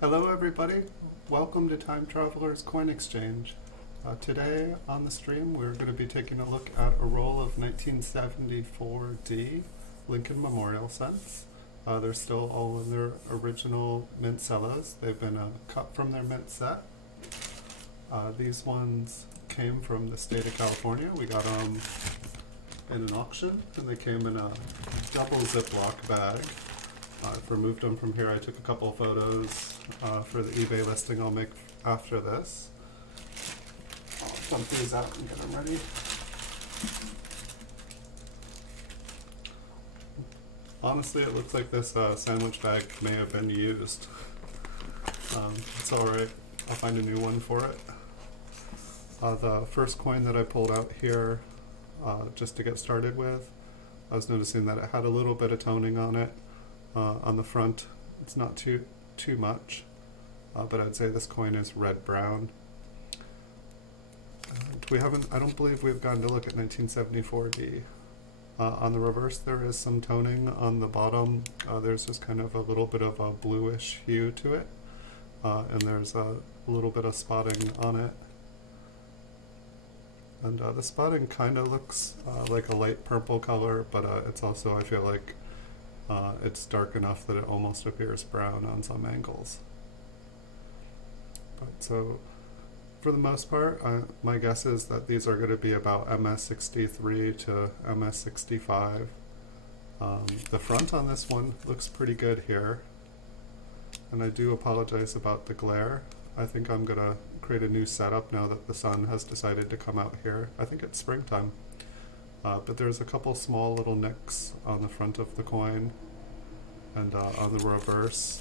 Hello everybody, welcome to Time Traveler's Coin Exchange. Today on the stream we're going to be taking a look at a roll of 1974D Lincoln Memorial cents. They're still all in their original Mint Cellos. They've been cut from their Mint Set. These ones came from the state of California. We got them in an auction and they came in a double Ziploc bag. I've removed them from here. I took a couple photos for the eBay listing I'll make after this. I'll dump these out and get them ready. Honestly, it looks like this sandwich bag may have been used. It's alright, I'll find a new one for it. The first coin that I pulled out here, just to get started with, I was noticing that it had a little bit of toning on it. On the front, it's not too much, but I'd say this coin is red-brown. I don't believe we've gotten to look at 1974D. On the reverse, there is some toning on the bottom. There's just kind of a little bit of a bluish hue to it, and there's a little bit of spotting on it. And the spotting kind of looks like a light purple color, but it's also, I feel like, it's dark enough that it almost appears brown on some angles. But so, for the most part, my guess is that these are going to be about MS63 to MS65. The front on this one looks pretty good here. And I do apologize about the glare. I think I'm going to create a new setup now that the sun has decided to come out here. I think it's springtime. But there's a couple small little nicks on the front of the coin, and on the reverse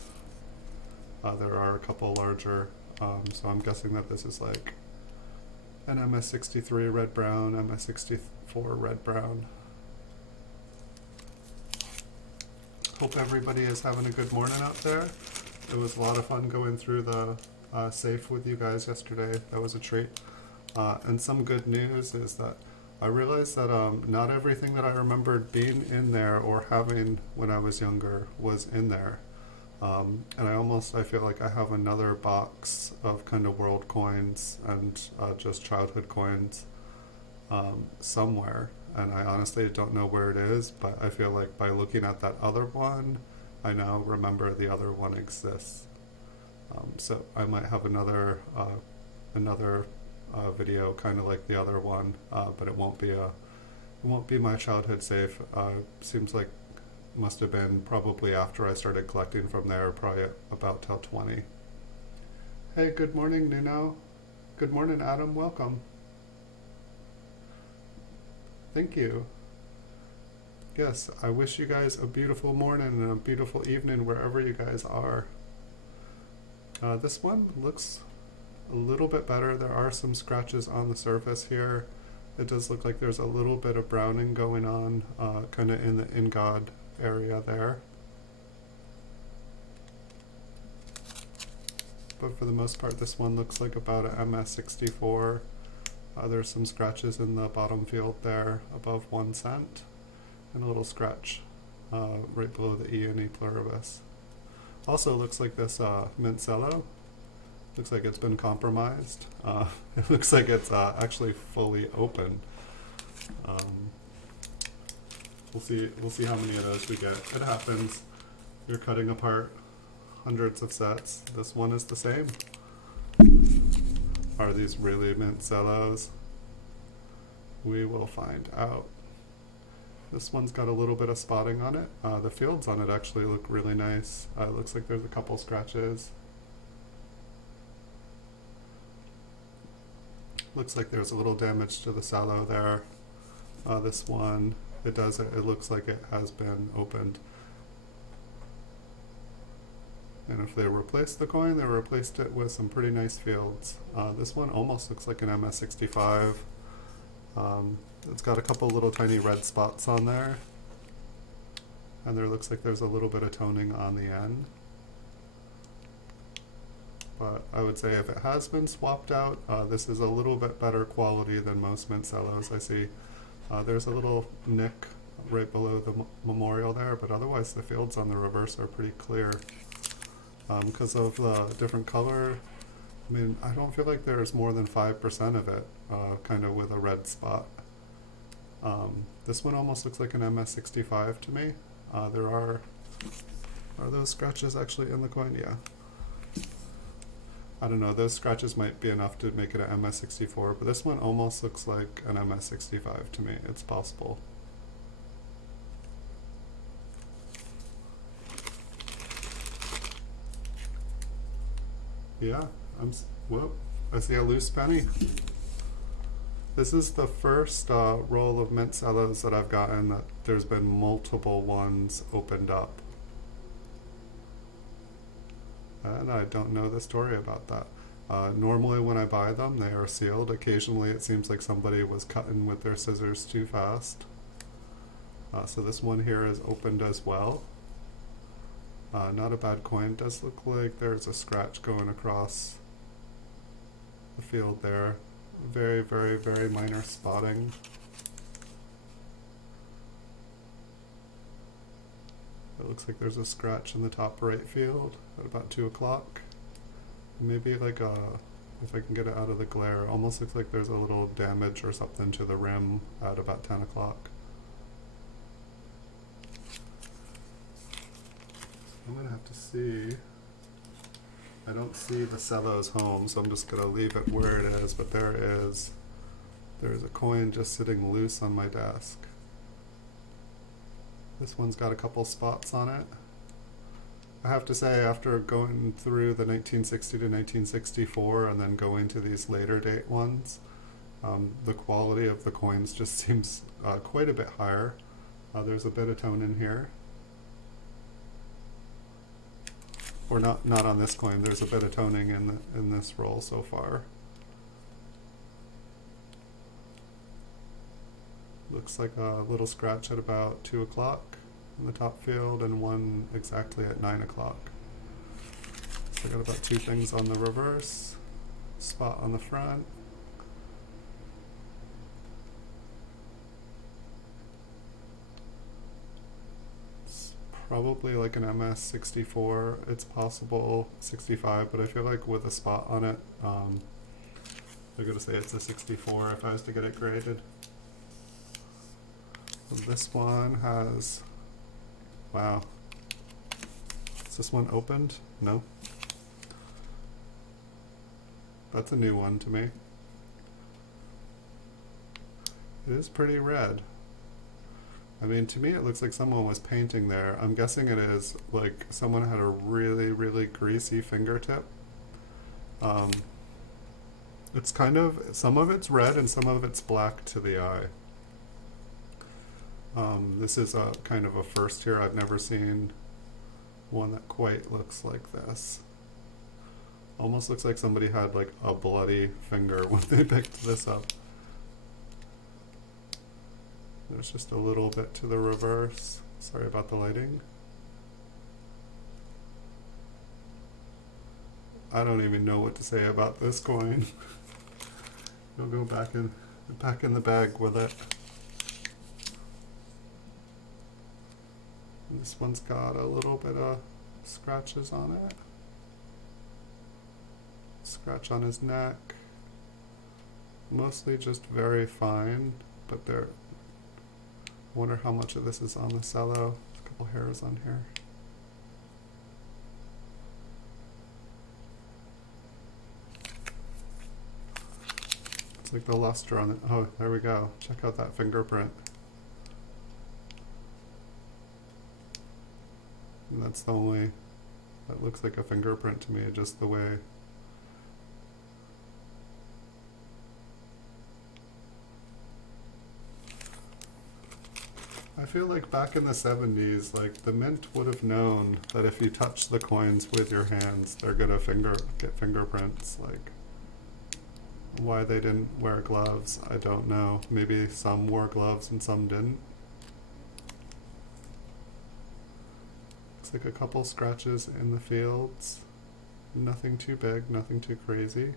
there are a couple larger, so I'm guessing that this is like an MS63 red-brown, MS64 red-brown. Hope everybody is having a good morning out there. It was a lot of fun going through the safe with you guys yesterday. That was a treat. And some good news is that I realized that not everything that I remembered being in there or having when I was younger was in there. And I feel like I have another box of kind of world coins and just childhood coins somewhere. And I honestly don't know where it is, but I feel like by looking at that other one, I now remember the other one exists. So I might have another video kind of like the other one, but it won't be my childhood safe. Seems like must have been probably after I started collecting from there, probably about till 20. Hey, good morning, Nuno. Good morning, Adam. Welcome. Thank you. Yes, I wish you guys a beautiful morning and a beautiful evening wherever you guys are. This one looks a little bit better. There are some scratches on the surface here. It does look like there's a little bit of browning going on, kind of in the ingod area there. But for the most part, this one looks like about a MS64. There's some scratches in the bottom field there above 1 cent, and a little scratch right below the E and E pluribus. Also looks like this Mint Cello. Looks like it's been compromised. It looks like it's actually fully open. We'll see how many of those we get. It happens. You're cutting apart hundreds of sets. This one is the same. Are these really Mint Cellos? We will find out. This one's got a little bit of spotting on it. The fields on it actually look really nice. It looks like there's a couple scratches. Looks like there's a little damage to the cello there. This one, it looks like it has been opened. And if they replaced the coin, they replaced it with some pretty nice fields. This one almost looks like an MS65. It's got a couple little tiny red spots on there. And there looks like there's a little bit of toning on the end. But I would say if it has been swapped out, this is a little bit better quality than most Mint Cellos. I see there's a little nick right below the memorial there, but otherwise the fields on the reverse are pretty clear. because of the different color. I mean, I don't feel like there's more than 5% of it, kind of with a red spot. This one almost looks like an MS65 to me. Are those scratches actually in the coin? Yeah. I don't know, those scratches might be enough to make it an MS64, but this one almost looks like an MS65 to me. It's possible. Yeah, whoop, I see a loose penny. This is the first roll of Mint Cellos that I've gotten that there's been multiple ones opened up. And I don't know the story about that. Normally when I buy them, they are sealed. Occasionally it seems like somebody was cutting with their scissors too fast. So this one here is opened as well. Not a bad coin. Does look like there's a scratch going across the field there. Very, very, very minor spotting. It looks like there's a scratch in the top right field at about 2 o'clock. Maybe like if I can get it out of the glare, it almost looks like there's a little damage or something to the rim at about 10 o'clock. I'm gonna have to see. I don't see the Cellos home, so I'm just gonna leave it where it is, but there's a coin just sitting loose on my desk. This one's got a couple spots on it. I have to say, after going through the 1960 to 1964 and then going to these later date ones, the quality of the coins just seems quite a bit higher. There's a bit of tone in here. Or not on this coin, there's a bit of toning in this roll so far. Looks like a little scratch at about 2 o'clock in the top field and one exactly at 9 o'clock. So I got about 2 things on the reverse, spot on the front. It's probably like an MS64. It's possible 65, but I feel like with a spot on it, I'm gonna say it's a 64 if I was to get it graded. This one has, wow, is this one opened? No. That's a new one to me. It is pretty red. I mean, to me it looks like someone was painting there. I'm guessing it is like someone had a really, really greasy fingertip. It's kind of, some of it's red and some of it's black to the eye. This is a kind of a first here. I've never seen one that quite looks like this. Almost looks like somebody had like a bloody finger when they picked this up. There's just a little bit to the reverse. Sorry about the lighting. I don't even know what to say about this coin. We'll go back in the bag with it. This one's got a little bit of scratches on it. Scratch on his neck. Mostly just very fine, but there. I wonder how much of this is on the cello. There's a couple hairs on here. It's like the luster on it. Oh, there we go. Check out that fingerprint. And that's the only, that looks like a fingerprint to me, just the way. I feel like back in the 70s, like the Mint would have known that if you touch the coins with your hands, they're gonna get fingerprints. Like, why they didn't wear gloves, I don't know. Maybe some wore gloves and some didn't. Looks like a couple scratches in the fields. Nothing too big, nothing too crazy.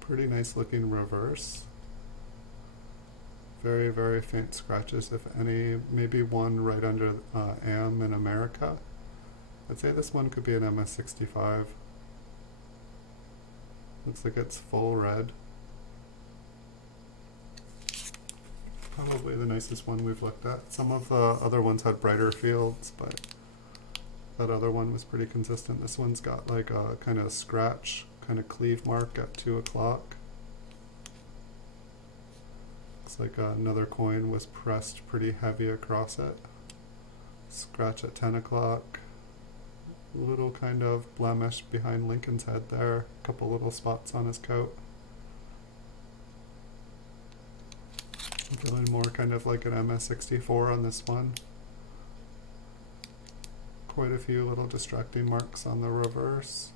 Pretty nice looking reverse. Very, very faint scratches, if any. Maybe one right under AM in America. I'd say this one could be an MS65. Looks like it's full red. Probably the nicest one we've looked at. Some of the other ones had brighter fields, but that other one was pretty consistent. This one's got like a kind of scratch, kind of cleave mark at 2 o'clock. Looks like another coin was pressed pretty heavy across it. Scratch at 10 o'clock. Little kind of blemish behind Lincoln's head there. A couple little spots on his coat. I'm feeling more kind of like an MS64 on this one. Quite a few little distracting marks on the reverse.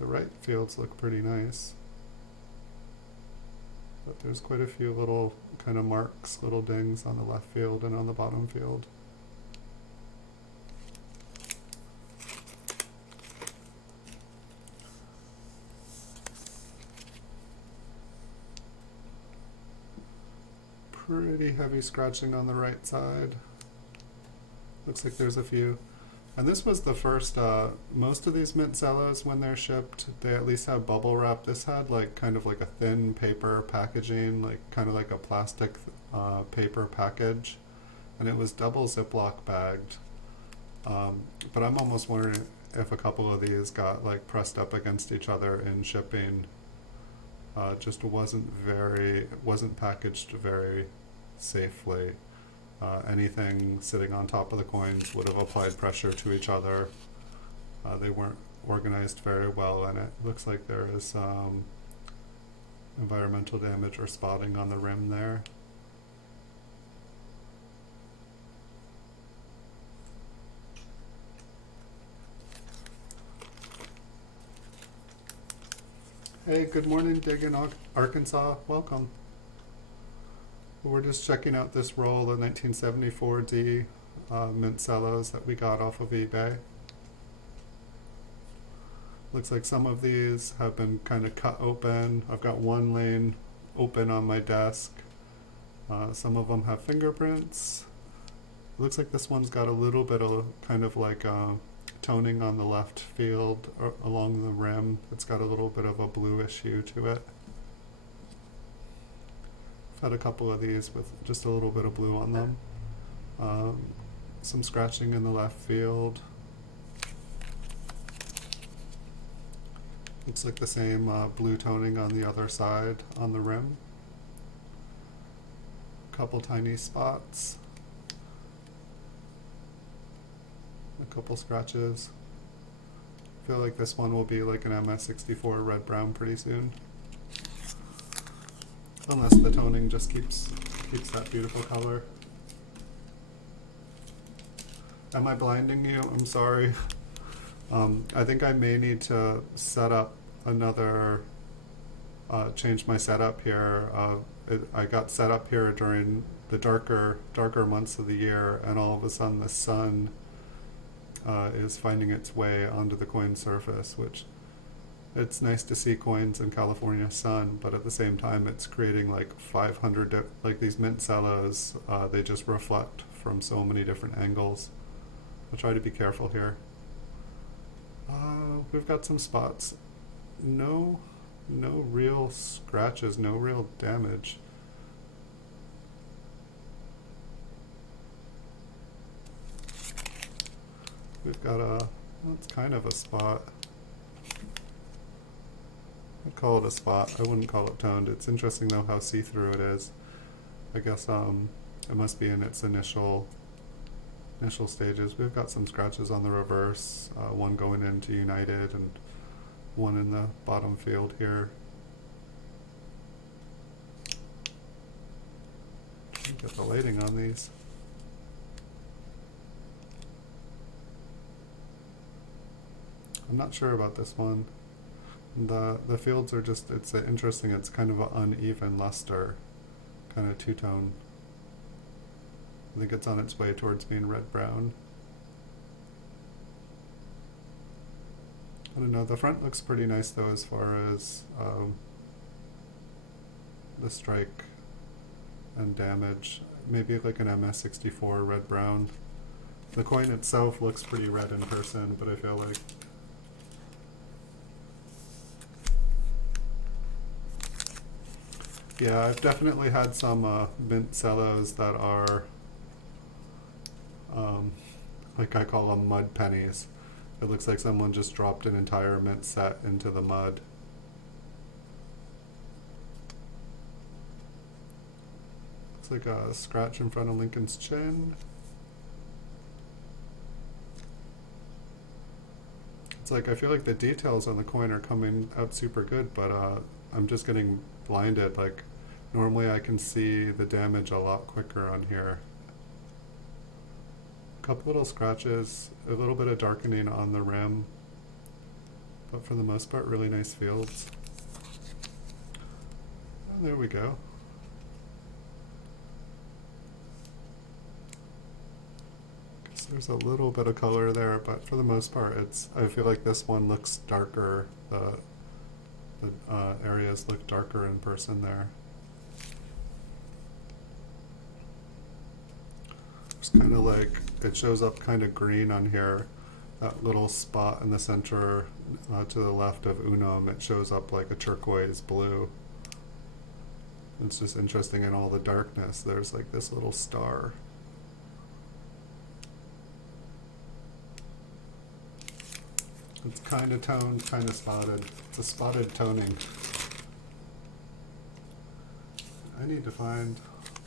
The right fields look pretty nice, but there's quite a few little kind of marks, little dings on the left field and on the bottom field. Pretty heavy scratching on the right side. Looks like there's a few. And this was the first, most of these Mint Cellos, when they're shipped, they at least have bubble wrap. This had like kind of like a thin paper packaging, like kind of like a plastic paper package. And it was double Ziploc bagged. But I'm almost wondering if a couple of these got like pressed up against each other in shipping. Just wasn't packaged very safely. Anything sitting on top of the coins would have applied pressure to each other. They weren't organized very well, and it looks like there is some environmental damage or spotting on the rim there. Hey, good morning, Dig in Arkansas. Welcome. We're just checking out this roll of 1974D Mint Cellos that we got off of eBay. Looks like some of these have been kind of cut open. I've got one lane open on my desk. Some of them have fingerprints. It looks like this one's got a little bit of kind of like toning on the left field along the rim. It's got a little bit of a bluish hue to it. I've had a couple of these with just a little bit of blue on them. Some scratching in the left field. Looks like the same blue toning on the other side on the rim. Couple tiny spots. A couple scratches. I feel like this one will be like an MS64 red-brown pretty soon. Unless the toning just keeps that beautiful color. Am I blinding you? I'm sorry. I think I may need to set up another, change my setup here. I got set up here during the darker months of the year, and all of a sudden the sun is finding its way onto the coin surface, which it's nice to see coins in California sun, but at the same time it's creating like 500, like these Mint Cellos, they just reflect from so many different angles. I'll try to be careful here. We've got some spots. No real scratches, no real damage. We've got it's kind of a spot. I'd call it a spot. I wouldn't call it toned. It's interesting though how see-through it is. I guess it must be in its initial stages. We've got some scratches on the reverse, one going into United and one in the bottom field here. Get the lighting on these. I'm not sure about this one. The fields are just, it's interesting, it's kind of an uneven luster, kind of two-tone. I think it's on its way towards being red-brown. I don't know, the front looks pretty nice though as far as the strike and damage. Maybe like an MS64 red-brown. The coin itself looks pretty red in person, but I feel like yeah, I've definitely had some Mint Cellos that are like I call them mud pennies. It looks like someone just dropped an entire mint set into the mud. It's like a scratch in front of Lincoln's chin. It's like I feel like the details on the coin are coming out super good, but I'm just getting blinded. Like normally I can see the damage a lot quicker on here. A couple little scratches, a little bit of darkening on the rim, but for the most part really nice fields. And there we go. There's a little bit of color there, but for the most part, I feel like this one looks darker. The areas look darker in person there. It's kind of like, it shows up kind of green on here. That little spot in the center to the left of Unum, it shows up like a turquoise blue. It's just interesting in all the darkness. There's like this little star. It's kind of toned, kind of spotted. It's a spotted toning. I need to find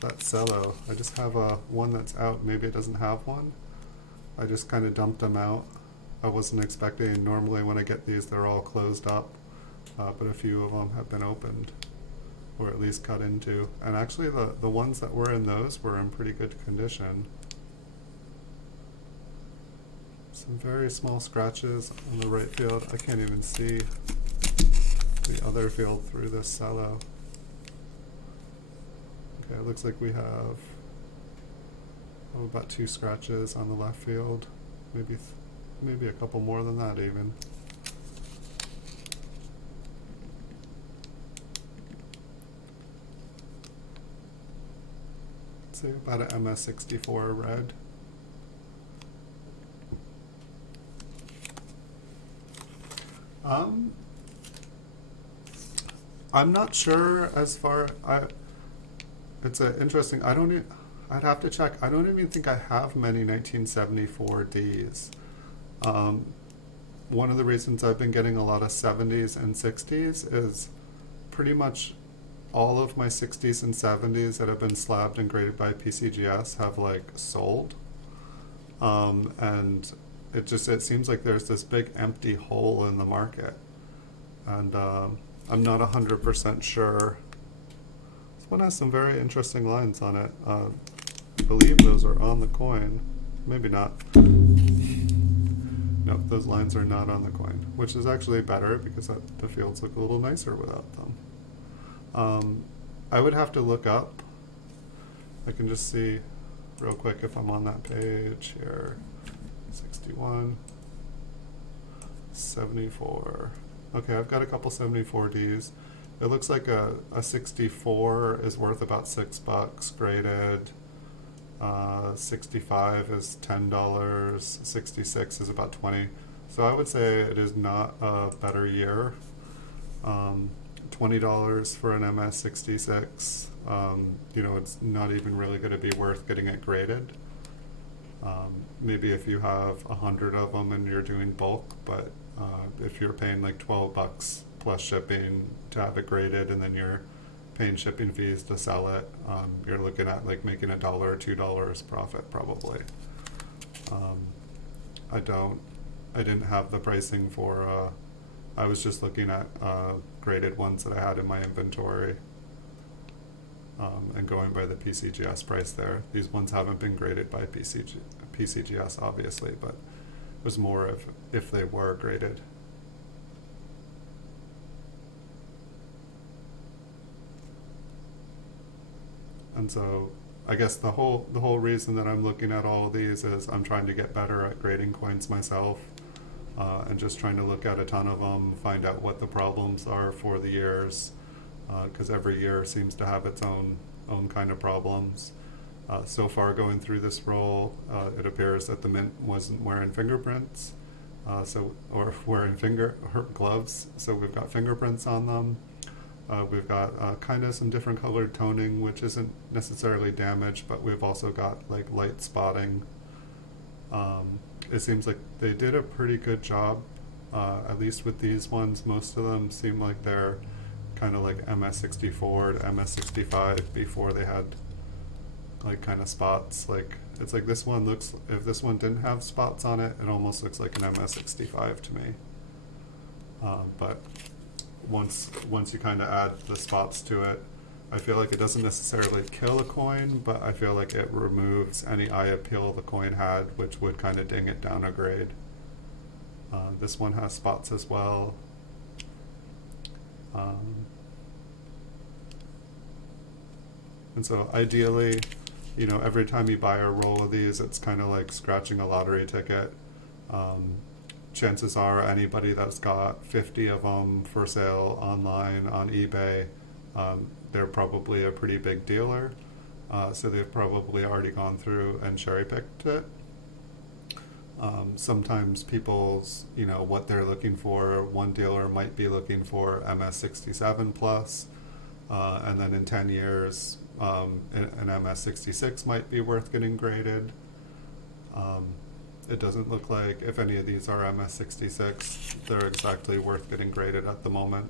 that cello. I just have one that's out. Maybe it doesn't have one. I just kind of dumped them out. I wasn't expecting, normally when I get these they're all closed up, but a few of them have been opened, or at least cut into. And actually the ones that were in those were in pretty good condition. Some very small scratches on the right field. I can't even see the other field through this cello. Okay, it looks like we have about 2 scratches on the left field. Maybe a couple more than that even. Let's say about an MS64 red. I'm not sure as far. It's interesting. I'd have to check. I don't even think I have many 1974 Ds. One of the reasons I've been getting a lot of 70s and 60s is pretty much all of my 60s and 70s that have been slabbed and graded by PCGS have like sold, and it seems like there's this big empty hole in the market, and I'm not 100% sure. This one has some very interesting lines on it. I believe those are on the coin. Maybe not. Nope, those lines are not on the coin, which is actually better because the fields look a little nicer without them. I would have to look up. I can just see real quick if I'm on that page here. 61, 74. Okay, I've got a couple 74Ds. It looks like a 64 is worth about $6 graded. 65 is $10. 66 is about 20. So I would say it is not a better year. $20 for an MS66. It's not even really going to be worth getting it graded. Maybe if you have 100 of them and you're doing bulk, but if you're paying like $12 plus shipping to have it graded, and then you're paying shipping fees to sell it, you're looking at like making $1 or $2 profit probably. I didn't have the pricing for. I was just looking at graded ones that I had in my inventory, and going by the PCGS price there. These ones haven't been graded by PCGS obviously, but it was more if they were graded. And so I guess the whole reason that I'm looking at all of these is I'm trying to get better at grading coins myself, and just trying to look at a ton of them, find out what the problems are for the years, because every year seems to have its own kind of problems. So far going through this roll, it appears that the Mint wasn't wearing fingerprints, or wearing gloves, so we've got fingerprints on them. We've got kind of some different colored toning, which isn't necessarily damaged, but we've also got like light spotting. It seems like they did a pretty good job, at least with these ones. Most of them seem like they're kind of like MS64 to MS65 before they had like kind of spots. Like it's like this one looks, if this one didn't have spots on it, it almost looks like an MS65 to me. But once you kind of add the spots to it, I feel like it doesn't necessarily kill a coin, but I feel like it removes any eye appeal the coin had, which would kind of ding it down a grade. This one has spots as well. And so ideally, every time you buy a roll of these, it's kind of like scratching a lottery ticket. Chances are anybody that's got 50 of them for sale online on eBay, they're probably a pretty big dealer. So they've probably already gone through and cherry-picked it. Sometimes people's, what they're looking for, one dealer might be looking for MS67 plus, and then in 10 years, an MS66 might be worth getting graded. It doesn't look like, if any of these are MS66, they're exactly worth getting graded at the moment.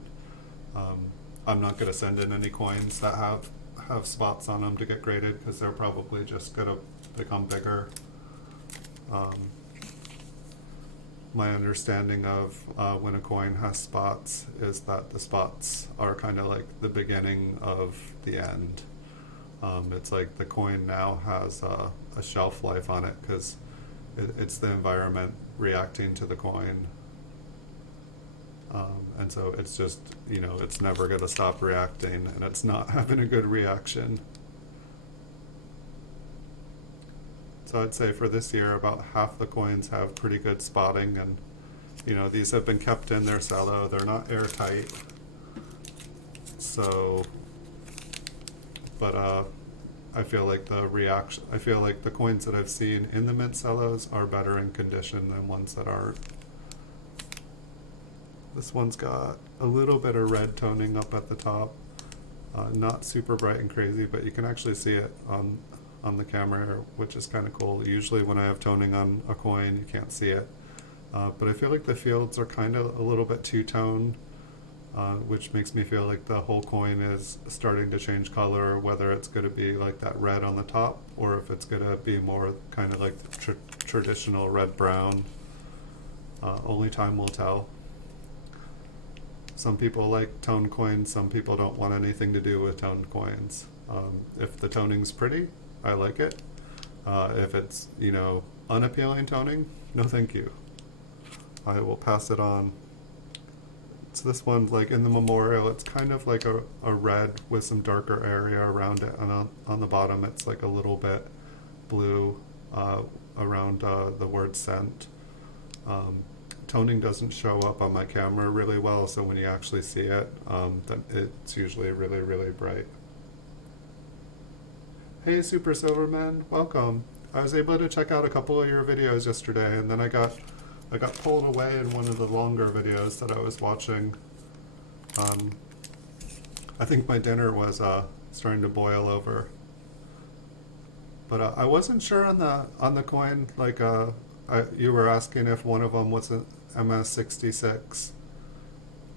I'm not going to send in any coins that have spots on them to get graded, because they're probably just going to become bigger. My understanding of when a coin has spots is that the spots are kind of like the beginning of the end. It's like the coin now has a shelf life on it, because it's the environment reacting to the coin. And so it's just, it's never going to stop reacting, and it's not having a good reaction. So I'd say for this year, about half the coins have pretty good spotting, and these have been kept in their cello. They're not airtight. So, but I feel like the coins that I've seen in the Mint Cellos are better in condition than ones that aren't. This one's got a little bit of red toning up at the top. Not super bright and crazy, but you can actually see it on the camera, which is kind of cool. Usually when I have toning on a coin, you can't see it. But I feel like the fields are kind of a little bit two-tone, which makes me feel like the whole coin is starting to change color, whether it's going to be like that red on the top, or if it's going to be more kind of like traditional red-brown. Only time will tell. Some people like tone coins, some people don't want anything to do with toned coins. If the toning's pretty, I like it. If it's, unappealing toning, no thank you. I will pass it on. So this one, like in the memorial, it's kind of like a red with some darker area around it, and on the bottom it's like a little bit blue around the word sent. Toning doesn't show up on my camera really well, so when you actually see it, then it's usually really, really bright. Hey Super Silverman, welcome. I was able to check out a couple of your videos yesterday, and then I got pulled away in one of the longer videos that I was watching. I think my dinner was starting to boil over. But I wasn't sure on the coin, like you were asking if one of them was an MS66.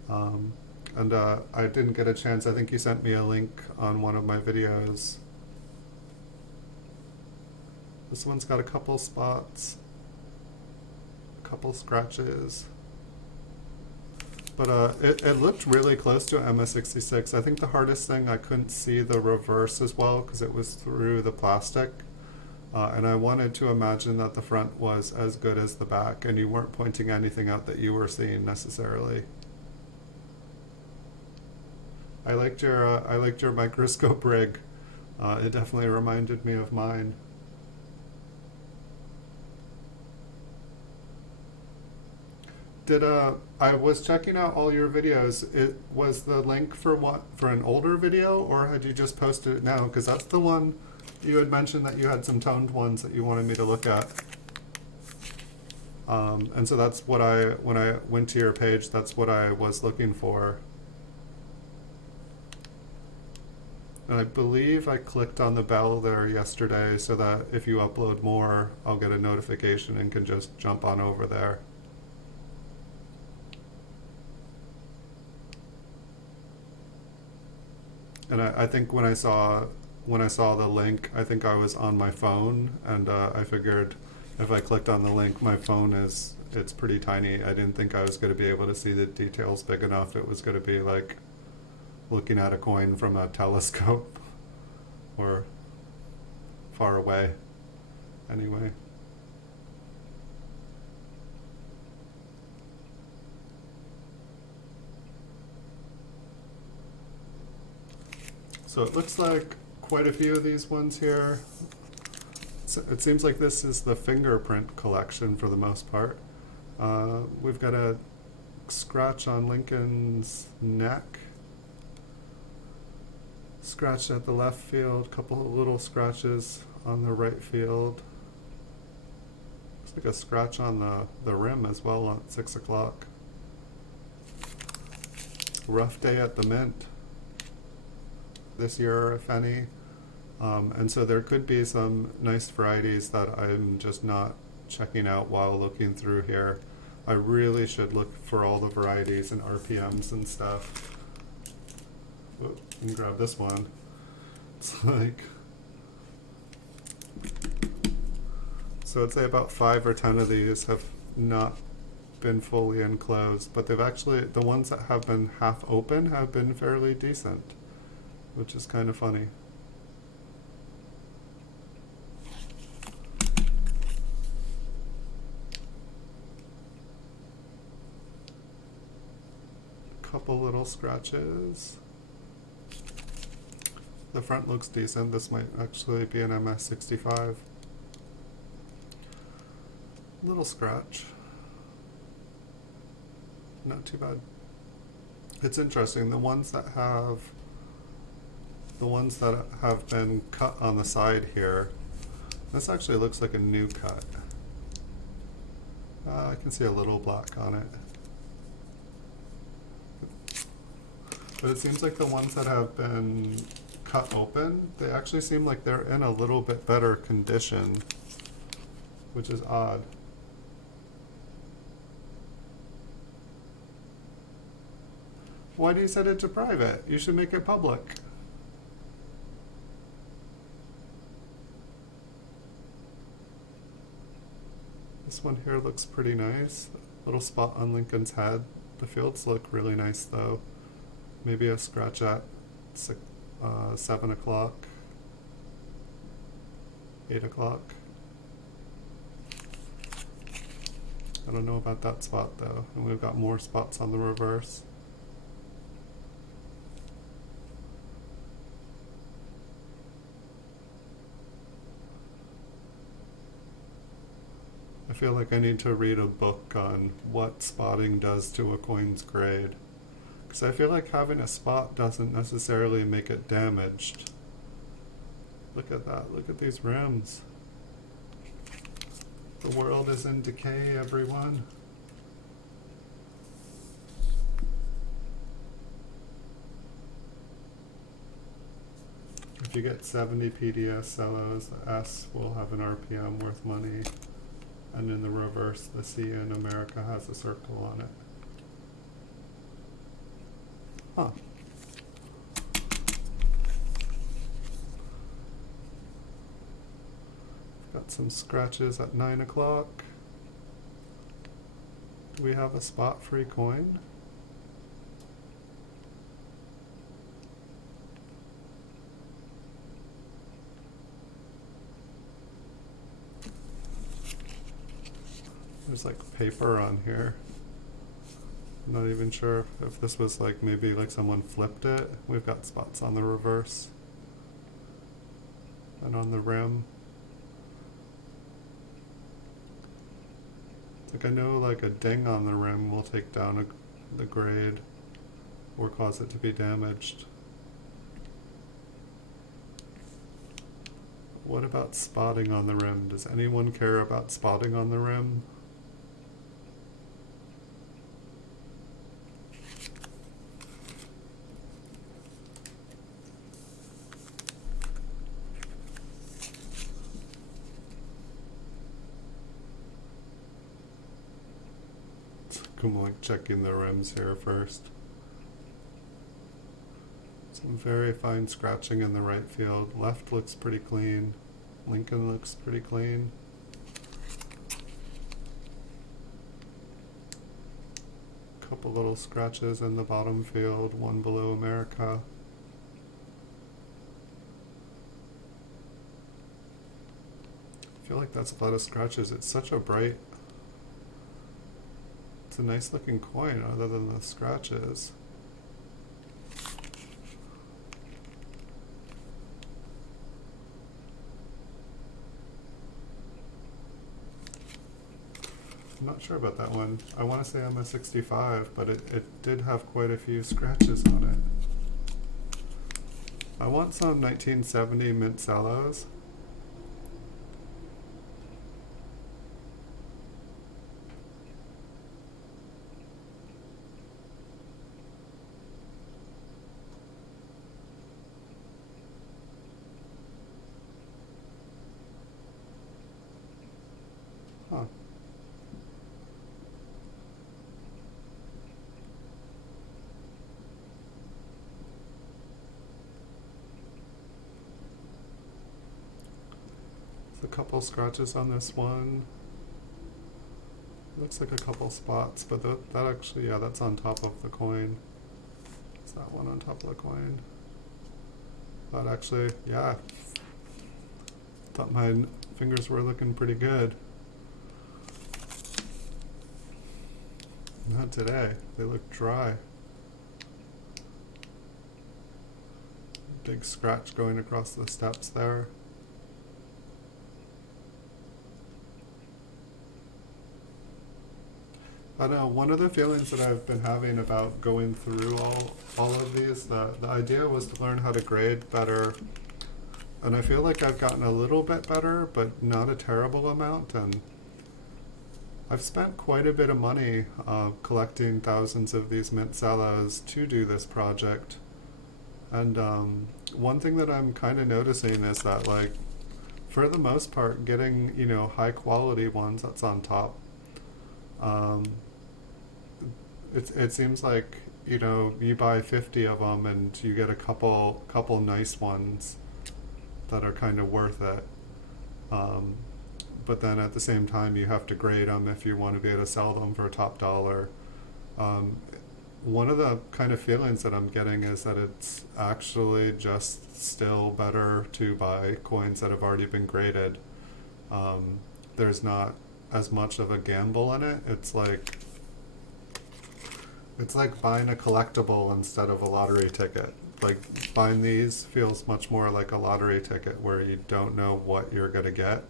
And I didn't get a chance. I think you sent me a link on one of my videos. This one's got a couple spots, a couple scratches. But it looked really close to an MS66. I think the hardest thing, I couldn't see the reverse as well because it was through the plastic. And I wanted to imagine that the front was as good as the back, and you weren't pointing anything out that you were seeing necessarily. I liked your microscope rig. It definitely reminded me of mine. Did I was checking out all your videos. It was the link for what, for an older video, or had you just posted it now? Because that's the one you had mentioned that you had some toned ones that you wanted me to look at. And so that's what when I went to your page, that's what I was looking for. And I believe I clicked on the bell there yesterday so that if you upload more, I'll get a notification and can just jump on over there. And I think when I saw the link, I think I was on my phone, and I figured if I clicked on the link, my phone it's pretty tiny. I didn't think I was going to be able to see the details big enough. It was going to be like looking at a coin from a telescope or far away. Anyway. So it looks like quite a few of these ones here. It seems like this is the fingerprint collection for the most part. We've got a scratch on Lincoln's neck, scratch at the left field, a couple of little scratches on the right field. Looks like a scratch on the rim as well at 6 o'clock. Rough day at the Mint this year, if any. And so there could be some nice varieties that I'm just not checking out while looking through here. I really should look for all the varieties and RPMs and stuff. Ooh, you can grab this one. It's like, so I'd say about 5 or 10 of these have not been fully enclosed, but they've actually, the ones that have been half open have been fairly decent, which is kind of funny. Couple little scratches. The front looks decent. This might actually be an MS65. Little scratch. Not too bad. It's interesting. The ones that have been cut on the side here, this actually looks like a new cut. I can see a little black on it. But it seems like the ones that have been cut open, they actually seem like they're in a little bit better condition, which is odd. Why do you set it to private? You should make it public. This one here looks pretty nice. Little spot on Lincoln's head. The fields look really nice though. Maybe a scratch at 7 o'clock, 8 o'clock. I don't know about that spot though. And we've got more spots on the reverse. I feel like I need to read a book on what spotting does to a coin's grade. Because I feel like having a spot doesn't necessarily make it damaged. Look at that. Look at these rims. The world is in decay, everyone. If you get 70 PCGS Cellos, the S will have an RPM worth money. And in the reverse, the C in America has a circle on it. Huh. Got some scratches at 9 o'clock. Do we have a spot-free coin? There's like paper on here. I'm not even sure if this was like maybe like someone flipped it. We've got spots on the reverse and on the rim. Like, I know like a ding on the rim will take down the grade or cause it to be damaged. What about spotting on the rim? Does anyone care about spotting on the rim? I'm like checking the rims here first. Some very fine scratching in the right field. Left looks pretty clean. Lincoln looks pretty clean. Couple little scratches in the bottom field, one below America. I feel like that's a lot of scratches. It's such a bright, it's a nice looking coin other than the scratches. I'm not sure about that one. I want to say I'm a 65, but it did have quite a few scratches on it. I want some 1970 Mint Cellos. Huh. A couple scratches on this one. Looks like a couple spots, but that actually, yeah, that's on top of the coin. Is that one on top of the coin? But actually, yeah, thought my fingers were looking pretty good. Not today. They look dry. Big scratch going across the steps there. I know, one of the feelings that I've been having about going through all of these, the idea was to learn how to grade better, and I feel like I've gotten a little bit better, but not a terrible amount, and I've spent quite a bit of money collecting thousands of these Mint Cellos to do this project, and one thing that I'm kind of noticing is that, like, for the most part, getting, you know, high quality ones, that's on top. It seems like, you know, you buy 50 of them and you get a couple nice ones that are kind of worth it. But then at the same time, you have to grade them if you want to be able to sell them for top dollar. One of the kind of feelings that I'm getting is that it's actually just still better to buy coins that have already been graded. There's not as much of a gamble in it. It's like buying a collectible instead of a lottery ticket. Like, buying these feels much more like a lottery ticket where you don't know what you're gonna get.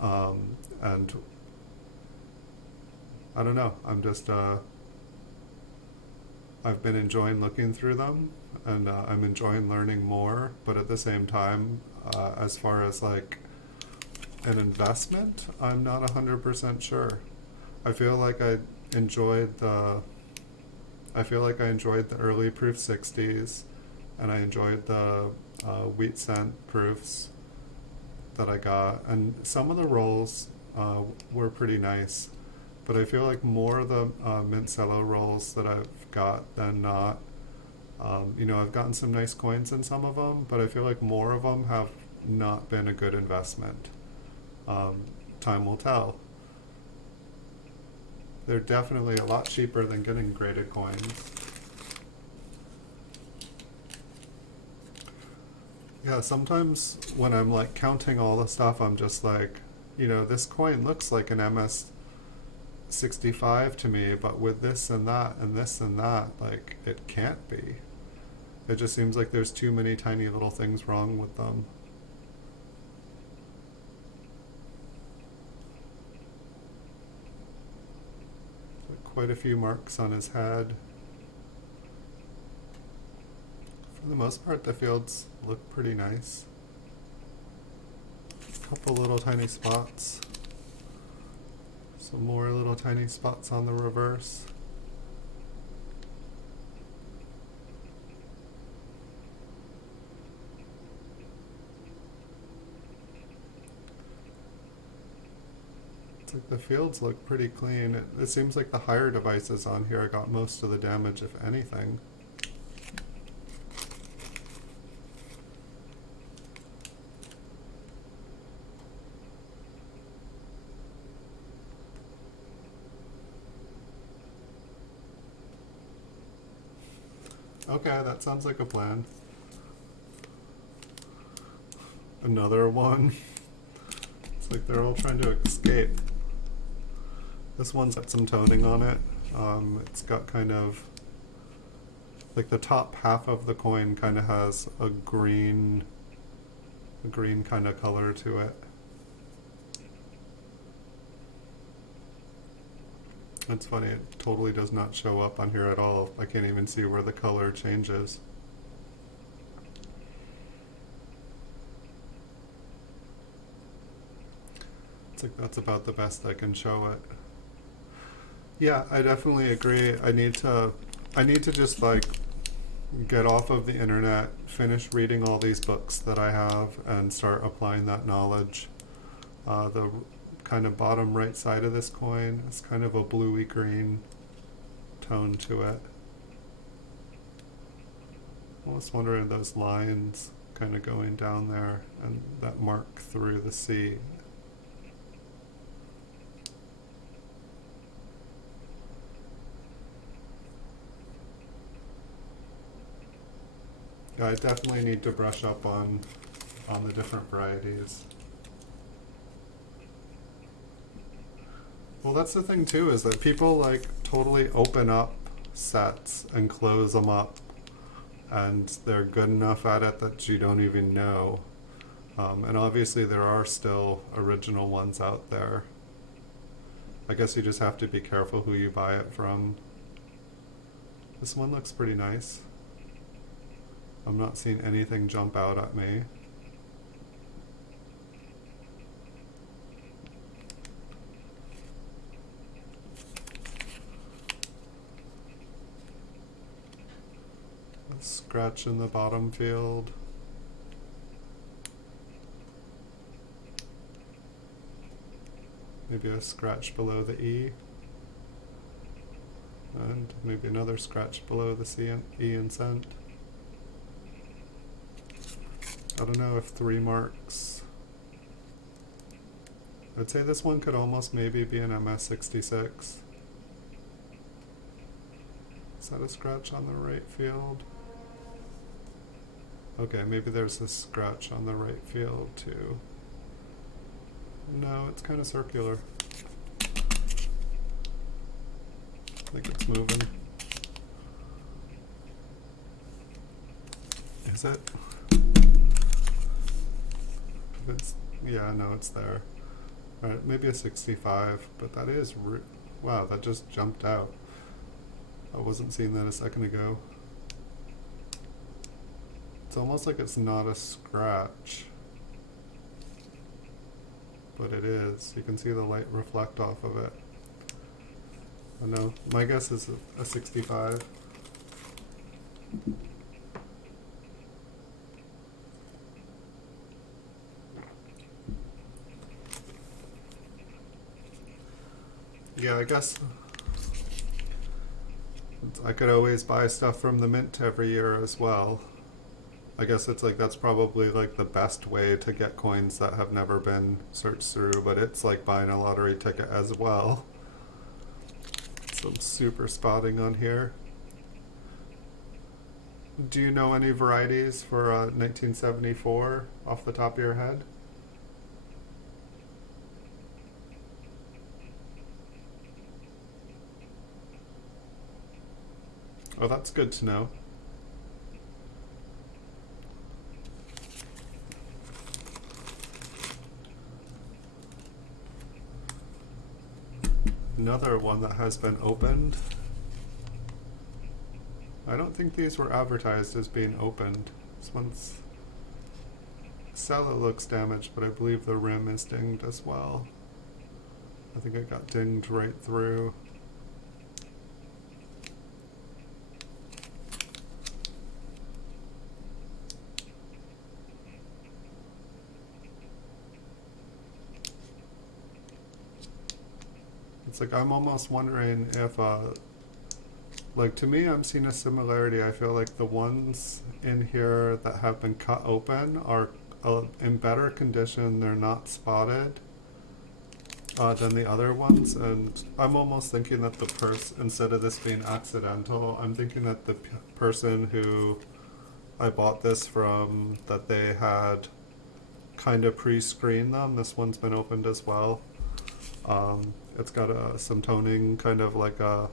And I don't know, I'm just, I've been enjoying looking through them, and I'm enjoying learning more, but at the same time, as far as like an investment, I'm not 100% sure. I feel like I enjoyed the early proof 60s, and I enjoyed the wheat cent proofs that I got, and some of the rolls were pretty nice, but I feel like more of the Mint Cello rolls that I've got than not. You know, I've gotten some nice coins in some of them, but I feel like more of them have not been a good investment. Time will tell. They're definitely a lot cheaper than getting graded coins. Yeah, sometimes when I'm like counting all the stuff, I'm just like, you know, this coin looks like an MS65 to me, but with this and that and this and that, like, it can't be. It just seems like there's too many tiny little things wrong with them. quite a few marks on his head. For the most part, the fields look pretty nice. A couple little tiny spots. Some more little tiny spots on the reverse. It's like the fields look pretty clean. It seems like the higher devices on here got most of the damage, if anything. Okay, that sounds like a plan. Another one. It's like they're all trying to escape. This one's got some toning on it. It's got kind of, like the top half of the coin kind of has a green kind of color to it. It's funny, it totally does not show up on here at all. I can't even see where the color changes. It's like that's about the best I can show it. Yeah, I definitely agree. I need to just like get off of the internet, finish reading all these books that I have, and start applying that knowledge. The kind of bottom right side of this coin is kind of a bluey green tone to it. Almost wondering those lines kind of going down there and that mark through the C. Yeah, I definitely need to brush up on the different varieties. Well, that's the thing too, is that people like totally open up sets and close them up, and they're good enough at it that you don't even know. And obviously there are still original ones out there. I guess you just have to be careful who you buy it from. This one looks pretty nice. I'm not seeing anything jump out at me. A scratch in the bottom field. Maybe a scratch below the E. And maybe another scratch below the C and E and cent. I don't know if 3 marks. I'd say this one could almost maybe be an MS66. Is that a scratch on the right field? Okay, maybe there's a scratch on the right field too. No, it's kind of circular. I think it's moving. Is it? It's, yeah, no, it's there. Alright, maybe a 65, but that is, wow, that just jumped out. I wasn't seeing that a second ago. It's almost like it's not a scratch, but it is. You can see the light reflect off of it. I know, my guess is a 65. Yeah, I guess I could always buy stuff from the Mint every year as well. I guess it's like that's probably like the best way to get coins that have never been searched through, but it's like buying a lottery ticket as well. Some super spotting on here. Do you know any varieties for 1974 off the top of your head? Oh, that's good to know. Another one that has been opened. I don't think these were advertised as being opened. This one's cello looks damaged, but I believe the rim is dinged as well. I think it got dinged right through. It's like I'm almost wondering if, like to me, I'm seeing a similarity. I feel like the ones in here that have been cut open are in better condition. They're not spotted than the other ones, and I'm almost thinking that the instead of this being accidental, I'm thinking that the person who I bought this from, that they had kind of pre-screened them. This one's been opened as well. It's got some toning, kind of like a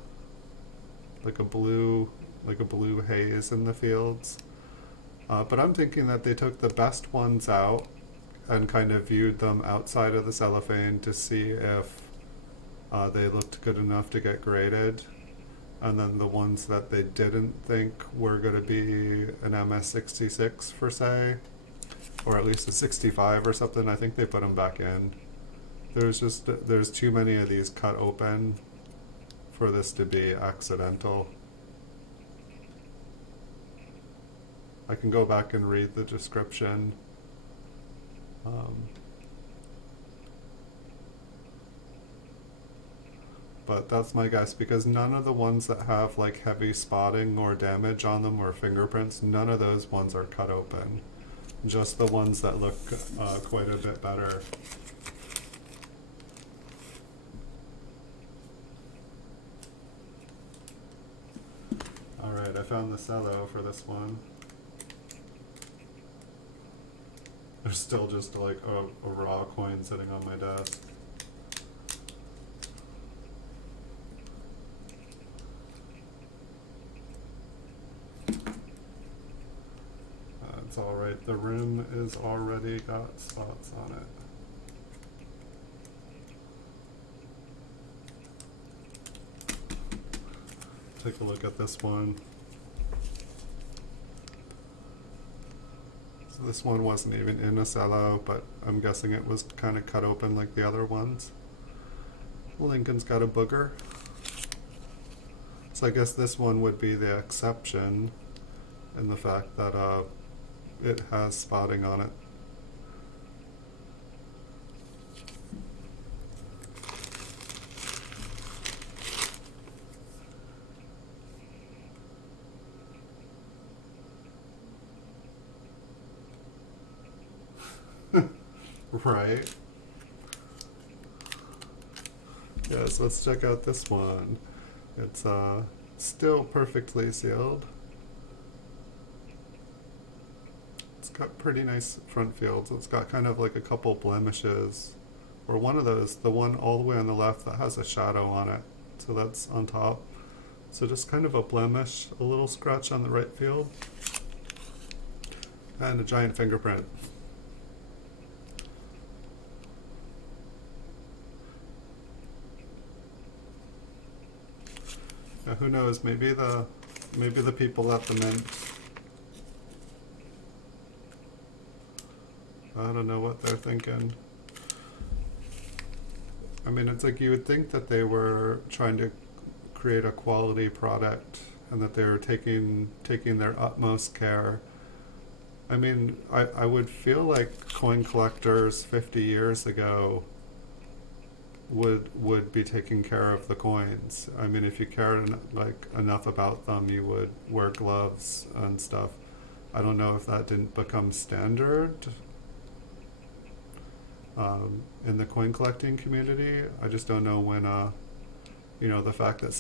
blue haze in the fields. But I'm thinking that they took the best ones out and kind of viewed them outside of the cellophane to see if they looked good enough to get graded. And then the ones that they didn't think were going to be an MS66 for say, or at least a 65 or something, I think they put them back in. There's too many of these cut open for this to be accidental. I can go back and read the description. But that's my guess, because none of the ones that have like heavy spotting or damage on them or fingerprints, none of those ones are cut open. Just the ones that look quite a bit better. Alright, I found the cello for this one. There's still just like a raw coin sitting on my desk. It's alright, the rim is already got spots on it. Take a look at this one. So this one wasn't even in a cello, but I'm guessing it was kind of cut open like the other ones. Lincoln's got a booger. So I guess this one would be the exception in the fact that it has spotting on it. Right? Yes, let's check out this one. It's still perfectly sealed. It's got pretty nice front fields. It's got kind of like a couple blemishes, or one of those, the one all the way on the left that has a shadow on it. So that's on top. So just kind of a blemish, a little scratch on the right field, and a giant fingerprint. Now, who knows? Maybe the people at the Mint, I don't know what they're thinking. I mean, it's like you would think that they were trying to create a quality product and that they were taking their utmost care. I mean, I would feel like coin collectors 50 years ago would be taking care of the coins. I mean, if you cared enough about them, you would wear gloves and stuff. I don't know if that didn't become standard in the coin collecting community. I just don't know when the fact that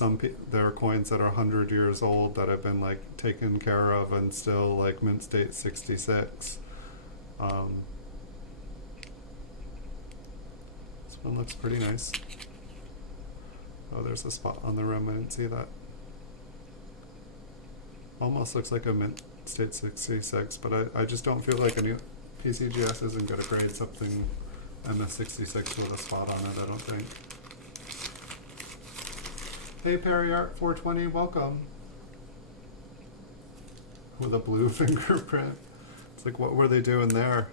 there are coins that are 100 years old that have been like taken care of and still like mint state 66. This one looks pretty nice. Oh, there's a spot on the rim, I didn't see that. Almost looks like a mint state 66, but I just don't feel like any PCGS isn't going to grade something MS66 with a spot on it, I don't think. Hey Perry Art 420, welcome. With a blue fingerprint. It's like, what were they doing there?